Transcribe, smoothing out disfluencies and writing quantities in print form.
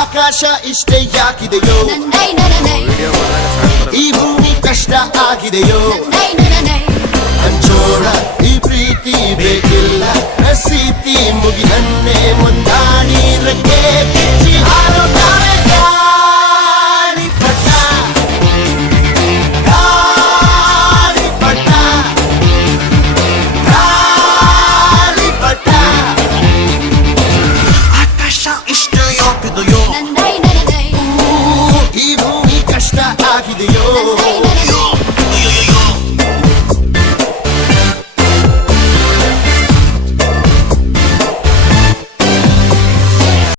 ಆಕಾಶ ಇಷ್ಟೇ ಯಾಕಿದೆಯೋ, ಈ ಭೂಮಿ ಕಷ್ಟ ಆಗಿದೆಯೋ, ಹಂಚೋಳ ಈ ಪ್ರೀತಿ ಬೇಕಿಲ್ಲ, ರಸೀತಿ ಮುಗಿದನ್ನೇ ಮುಂದಾಡಿ ರೆಕ್ಕೆ ಬಿಚ್ಚಿ ಹಾರುತ್ತಾರೆ ಗಾಳಿಪಟ, ಗಾಳಿಪಟ, ಗಾಳಿಪಟ. ಆಕಾಶ ಇಷ್ಟೇ ಯಾಕಿದೆಯೋ, ಈ ಭೂಮಿ ಕಷ್ಟ ಆಗಿದೆಯೋ.